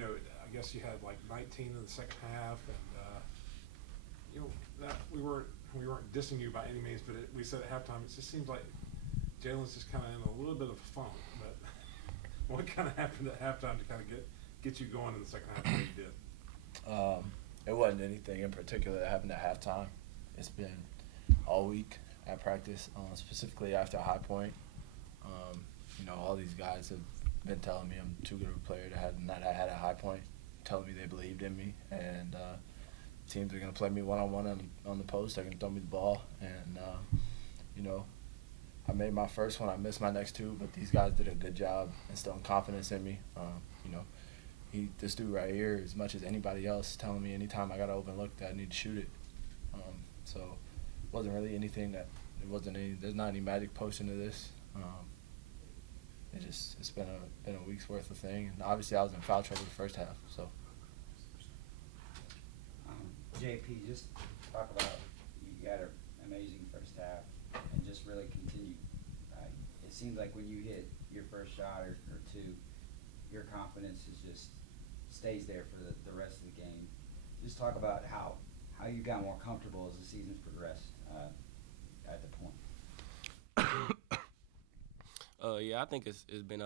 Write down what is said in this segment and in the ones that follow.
I guess you had like 19 in the second half, and that we weren't dissing you by any means, but we said at halftime it just seems like Jalen's just kind of in a little bit of a funk. But what kind of happened at halftime to kind of get you going in the second half the way you did? It wasn't anything in particular that happened at halftime. It's been all week at practice, specifically after a high point. All these guys have been telling me I'm too good of a player to have not had a high point, telling me they believed in me, and teams are going to play me one-on-one on the post. They're going to throw me the ball, and I made my first one. I missed my next two, but these guys did a good job instilling confidence in me. This dude right here, as much as anybody else, telling me anytime I got an open look that I need to shoot it. So it wasn't really anything there's not any magic potion to this. It's been a week's worth of thing, and obviously I was in foul trouble the first half. So JP, just talk about you had an amazing first half and just really continued. It seems like when you hit your first shot or two, your confidence stays there for the rest of the game. Just talk about how you got more comfortable as the season's progressed at the point. I think it's been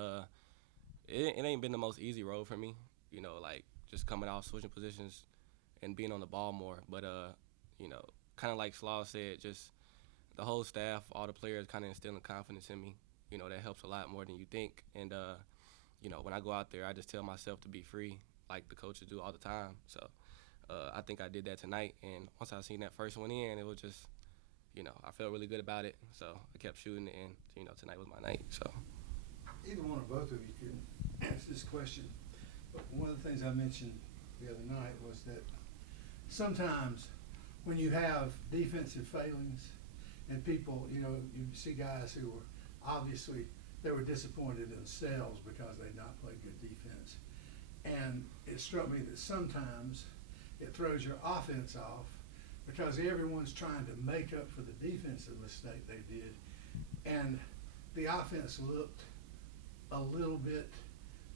it ain't been the most easy road for me, like just coming out, switching positions, and being on the ball more. But kind of like Slawson said, just the whole staff, all the players, kind of instilling confidence in me. That helps a lot more than you think. And when I go out there, I just tell myself to be free, like the coaches do all the time. So I think I did that tonight. And once I seen that first one in, it was just, I felt really good about it. So I kept shooting, and tonight was my night. So either one or both of you can answer this question. But one of the things I mentioned the other night was that sometimes when you have defensive failings and people, you see guys who were obviously they were disappointed in themselves because they not played good defense. And it struck me that sometimes it throws your offense off because everyone's trying to make up for the defensive mistake they did. And the offense looked a little bit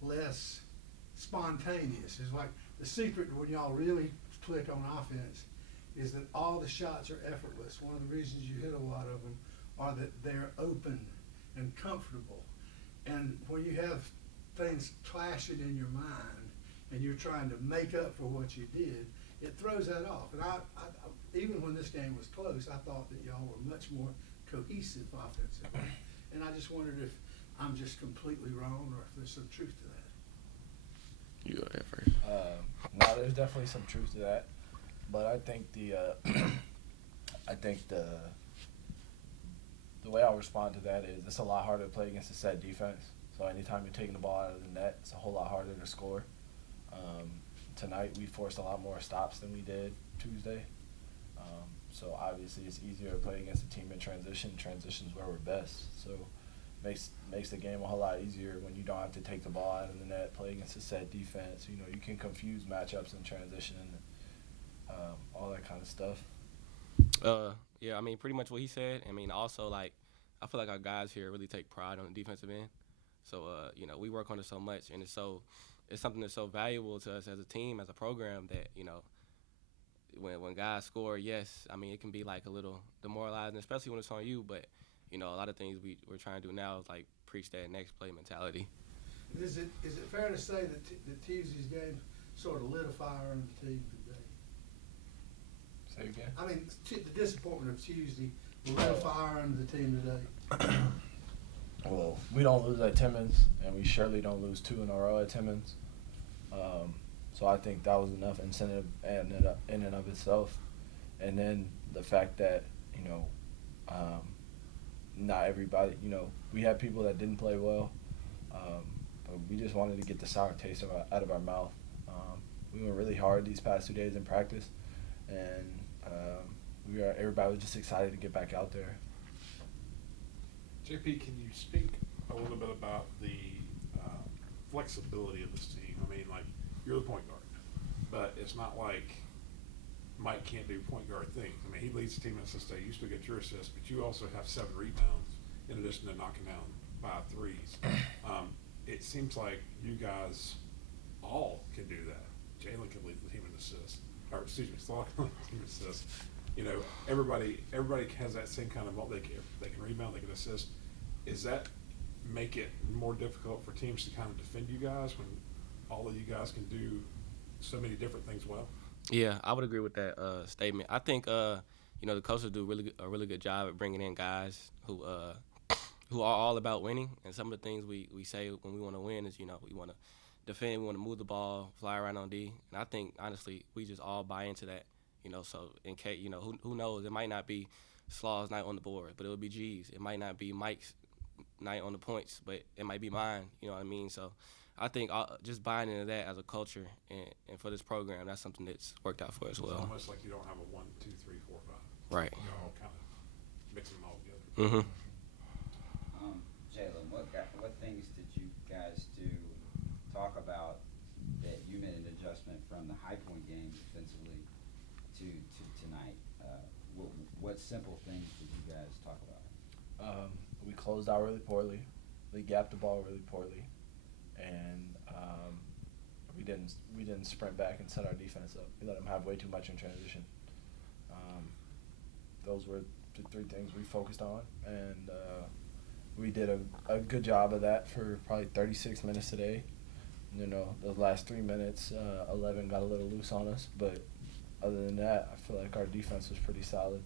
less spontaneous. It's like the secret when y'all really click on offense is that all the shots are effortless. One of the reasons you hit a lot of them are that they're open and comfortable. And when you have things clashing in your mind and you're trying to make up for what you did, it throws that off. And I even when this game was close, I thought that y'all were much more cohesive offensively. And I just wondered if I'm just completely wrong or if there's some truth to that. you go ahead first. No, there's definitely some truth to that, but I think the way I'll respond to that is it's a lot harder to play against a set defense. So anytime you're taking the ball out of the net, it's a whole lot harder to score. Tonight we forced a lot more stops than we did Tuesday. So obviously it's easier to play against a team in transition. Transition's where we're best. So makes the game a whole lot easier when you don't have to take the ball out of the net, play against a set defense. You can confuse matchups in transition and all that kind of stuff. Yeah, I mean, pretty much what he said. I mean, also, I feel like our guys here really take pride on the defensive end. So, we work on it so much, and it's something that's so valuable to us as a team, as a program that, when guys score, yes, I mean, it can be a little demoralizing, especially when it's on you. But, a lot of things we're trying to do now is preach that next play mentality. Is it fair to say that Tuesday's game sort of lit a fire in the team today? Say again? I mean, the disappointment of Tuesday lit a fire under the team today. Well, we don't lose at Timmons, and we surely don't lose 2 in a row at Timmons. So I think that was enough incentive in and of itself. And then the fact that, not everybody, we had people that didn't play well, but we just wanted to get the sour taste out of our mouth. We went really hard these past 2 days in practice, and everybody was just excited to get back out there. JP, can you speak a little bit about the flexibility of this team? I mean, you're the point guard, but it's not like Mike can't do point guard things. I mean, he leads the team in assists. You still get your assists, but you also have 7 rebounds in addition to knocking down 5 threes. It seems like you guys all can assists, or excuse me, Slawson team assists. You know, everybody has that same kind of, they can rebound, they can assist. Is that make it more difficult for teams to kind of defend you guys when all of you guys can do so many different things well? Yeah, I would agree with that statement. I think you know, the coaches do a really good job at bringing in guys who are all about winning. And some of the things we say when we want to win is, you know, we want to defend, we want to move the ball, fly around on D. And I think honestly we just all buy into that. You know, so in case, you know, who knows? It might not be Slaw's night on the board, but it would be G's. It might not be Mike's night on the points, but it might be mine. You know what I mean? So I think just buying into that as a culture and for this program, that's something that's worked out for us It's well. almost like you don't have a 1, 2, 3, 4, 5. Right. You're all kind of mixing them all together. Mm-hmm. Jalen, what things did you guys do, talk about that you made an adjustment from the High Point game defensively to tonight? What simple things did you guys talk about? We closed out really poorly. We gapped the ball really poorly, and we didn't sprint back and set our defense up. We let them have way too much in transition. Those were the three things we focused on, and we did a good job of that for probably 36 minutes today. You know, those last 3 minutes, 11 got a little loose on us, but other than that, I feel like our defense was pretty solid.